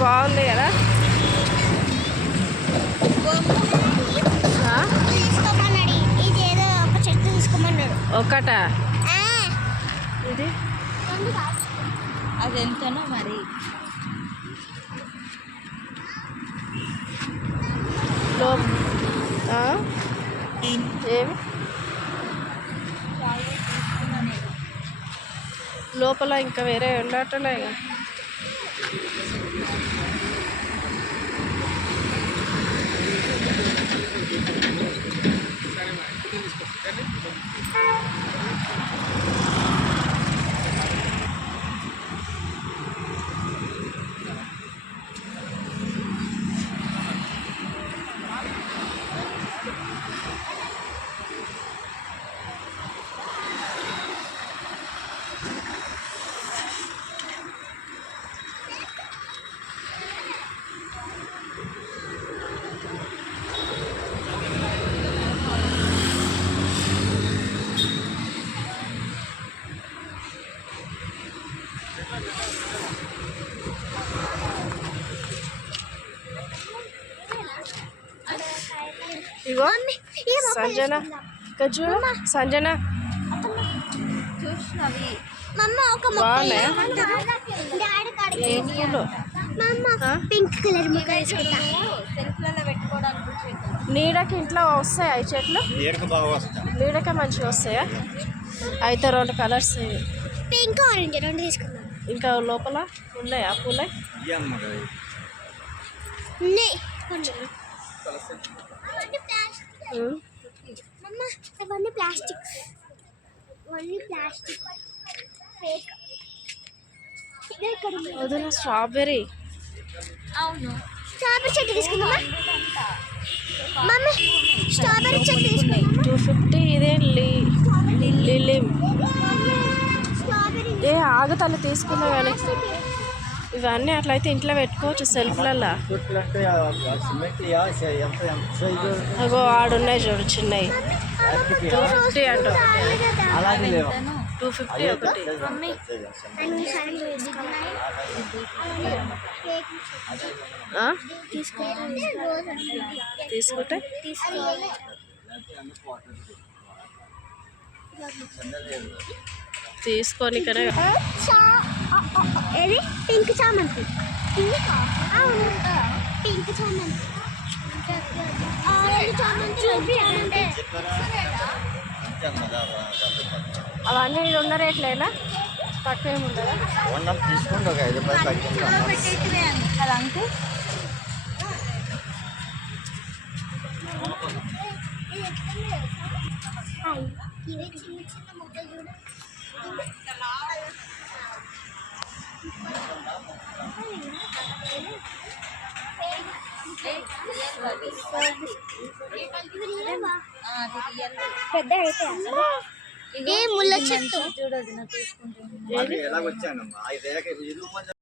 బాగుంది కదా? ఇది చెట్టు తీసుకోమన్నాడు ఒకట ఇది? కాదు. అది ఎంతనో మరి? ఏమి లోపల ఇంకా వేరే ఉండటలే ఇగో ఈ మొక్క సంజన ఇక్కడ చూడు సంజన చూసినవి మమ్మ ఒక మొక్క బాగున్నాయా? డాడీ కాడికి ఏం పూలు మమ్మ ఆ? పింక్ కలర్ మొక్క తీసుకుంటా సెల్ఫ్లలో పెట్టుకోవడానికి వచ్చేది నీడకి ఇంట్లో వస్తాయా ఈ చెట్లు? నీడకు మంచిగా వస్తాయా? అయితే రెండు కలర్స్ పింక్ ఆరెంజ్ రెండు తీసుకుందాం. ఇంకా లోపల ఉన్నాయా? పూలే? ఉన్నాయి కొంచెం ఇవన్నీ ప్లాస్టిక్ ఉమ్. మమ్మ ఇవన్నీ ప్లాస్టిక్ ఇవన్నీ ప్లాస్టిక్ ఫేక్. వదిన స్ట్రాబెర్రీ. అవును. స్ట్రాబెరీ చెట్టు తీసుకుందామా? మమ్మీ స్ట్రాబెరీ చెట్టు తీసుకుందామా? టూ ఫిఫ్టీ ఇదే ఏ తీసుకున్నా కానీ ఇవన్నీ అట్లయితే ఇంట్లో పెట్టుకోవచ్చు సెల్ఫ్లల్లో. అగో ఆడున్నాయి చూడు చిన్నవి ఫిఫ్టీ అంట అలాగే టూ ఫిఫ్టీ ఒకటి తీసుకుంటే తీసుకొని కదా పింక్ చామంతి పింక్ చామంతి అవన్నీ ఉన్న రేట్లేనా? తక్కువ ఏమి ఉండదా వందం తీసుకోండి ఒక ఐదు రూపాయలు తగ్గింది చిన్న పెద్ద అయితే ఏ ముళ్ళ చెట్టు. చూడదు తీసుకుంటాను